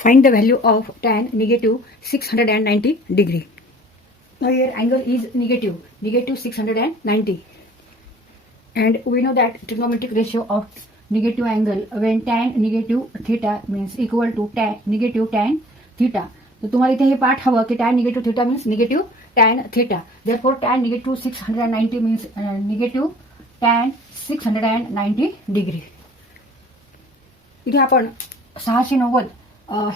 Find the value of tan negative 690 degree. Now here angle is negative 690. And we know that trigonometric ratio of negative angle when tan negative theta means equal to negative tan theta. So तुम्हाला इथे हे पाठ हवं की tan negative theta means negative tan theta. Therefore tan negative 690 means negative tan 690 degree. इथे आपण 690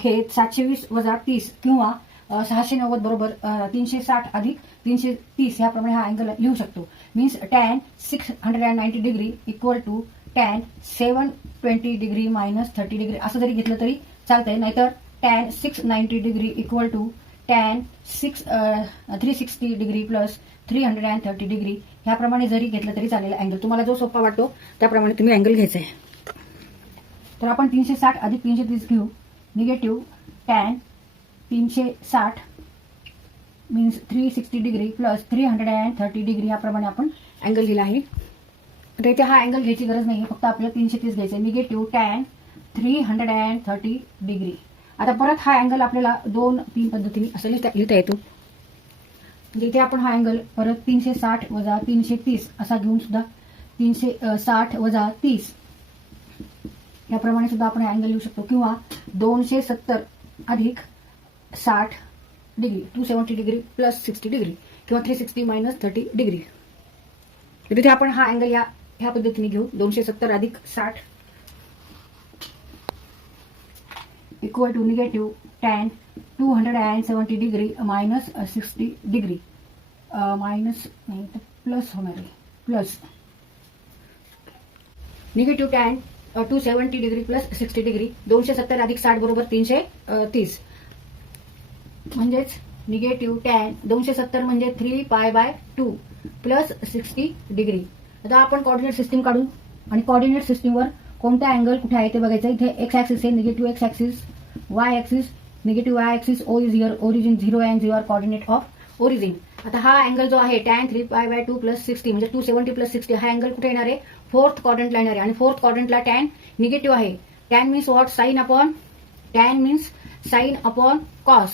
हे 720 वजा 30 किंवा 690 बरोबर 360 अधिक 330 याप्रमाणे हा अँगल लिहू शकतो. Means tan 690 degree equal to tan 720 degree minus 30 degree असं जरी घेतलं तरी चालतंय. नाहीतर tan 690 degree equal to tan 360 degree plus 330 degree ह्याप्रमाणे जरी घेतलं तरी चालेल. अँगल तुम्हाला जो सोपा वाटतो त्याप्रमाणे तुम्ही अँगल घ्यायचा आहे. तर आपण 360 अधिक 330 घेऊ. Negative tan 360 means 360 degree plus 330 degree याप्रमाणे आपण अँगल लिहिला आहे. तर इथे हा अँगल घ्यायची गरज नाही, फक्त आपल्याला 330 घ्यायचं आहे. Negative tan 330 degree. आता परत हा अँगल आपल्याला 2-3 पद्धतीने असं लिहिता येतो. म्हणजे इथे आपण हा अँगल परत 360 वजा 330 असा घेऊन सुद्धा 360 वजा 30 याप्रमाणे सुद्धा आपण अँगल लिहू शकतो. किंवा 270 अधिक 60 डिग्री 270 डिग्री प्लस 60 डिग्री किंवा 360 मायनस 30 डिग्री. तर तिथे आपण हा अँगल ह्या पद्धतीने घेऊ. 270 अधिक 60 equal to negative tan 270 degree minus 60 degree minus नाही तर प्लस होणार आहे. Plus negative tan 270 degree plus 60 degree 270 अधिक 60 बरोबर 330 म्हणजेच निगेटिव्ह tan 270 म्हणजे 3π/2 प्लस 60 डिग्री. आता आपण कोऑर्डिनेट सिस्टीम काढू आणि कोऑर्डिनेट सिस्टीमवर कोणता अँगल कुठे आहे ते बघायचं. इथे एक्स ऍक्सिस आहे negative X axis, Y axis negative Y axis, O is here, origin 0 and 0 are coordinate of origin. आता हा अँगल जो आहे tan 3π/2 प्लस 60 म्हणजे 270 प्लस 60 हा अँगल कुठे येणार आहे? फोर्थ क्वाड्रंटला येणार आहे. आणि फोर्थ क्वाड्रंटला tan निगेटिव्ह आहे. tan means what? tan means sine upon cos.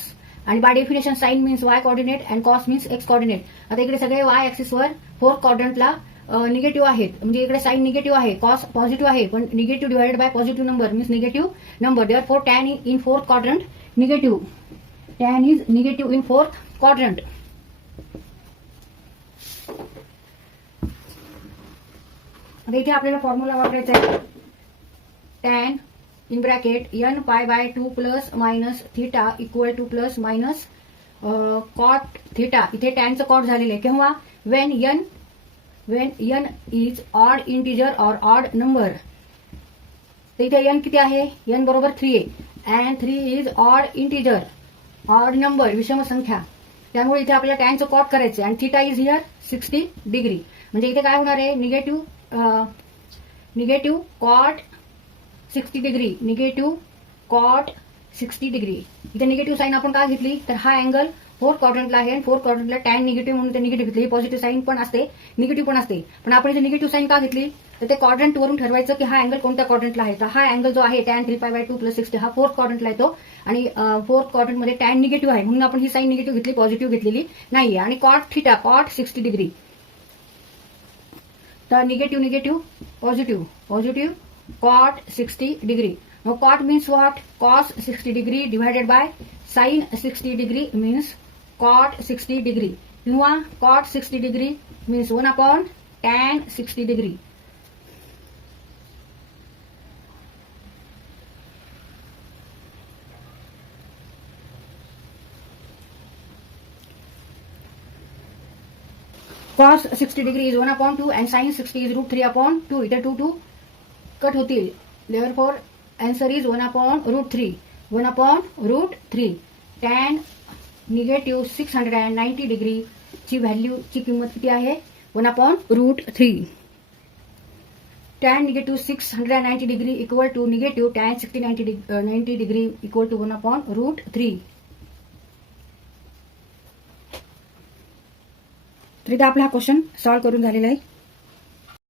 आणि by definition sine means Y coordinate and cos means X coordinate. आता इकडे सगळे वाय ऍक्सिसवर फोर्थ क्वाड्रंटला निगेटिव्ह आहेत. म्हणजे इकडे साइन निगेटिव्ह आहे, कॉस पॉझिटिव्ह आहे, पण negative divided by positive number means negative number. Therefore tan in fourth quadrant negative. tan is negative in fourth quadrant. आता इथे आपल्याला फॉर्म्युला वापरायचा आहे. tan in bracket nπ/2 plus minus theta equal to plus minus cot theta. इथे टॅनचं cot झालेलं आहे. केव्हा? when n is odd integer or odd number. तर इथे n किती आहे? n बरोबर 3 आहे and 3 is odd integer, odd number, विषम संख्या. त्यामुळे इथे आपल्याला टॅनचं कॉट करायचं आहे. आणि थिटा इज हिअर 60 डिग्री. म्हणजे इथे काय होणार आहे? Negative cot 60 degree, negative cot 60 degree. इथे निगेटिव्ह साईन आपण का घेतली? तर हा अँगल फोर्थ क्वाड्रंटला आहे आणि फोर्थ क्वाड्रंटला टॅन निगेटिव्ह म्हणून ते निगेटिव्ह घेतली. पॉझिटिव्ह साईन पण असते, निगेटिव्ह पण असते. पण आपण इथे निगेटिव्ह साईन का घेतली? तर ते क्वाड्रंट वरून ठरवायचं की हा अँगल कोणत्या क्वाड्रंटला आहे. तर हा अँगल जो आहे tan 3π/2 प्लस 60 हा फोर्थ क्वाड्रंटला येतो. आणि फोर्थ क्वाड्रंटमध्ये टॅन निगेटिव्ह आहे म्हणून आपण ही साईन निगेटिव्ह घेतली, पॉझिटिव्ह घेतलेली नाहीये. आणि कॉट थिटा कॉट 60 डिग्री. तर negative positive cot 60 degree. Now cot means what? Cos 60 degree divided by sin 60 degree means cot 60 degree. किंवा cot 60 degree means 1 upon tan 60 degree. Cos 60 degree is 1 upon 2 and sin 60 is root 3 upon 2. इथे 2 cut होतील. Therefore answer is 1 upon root 3. 1 upon root 3. tan negative 690 degree ची व्हॅल्यूची किंमत किती आहे? 1 upon root 3. tan negative 690 degree equal to negative tan 90 degree equal to 1 upon root 3. तर इथे आपला हा क्वेश्चन सॉल्व्ह करून झालेला आहे.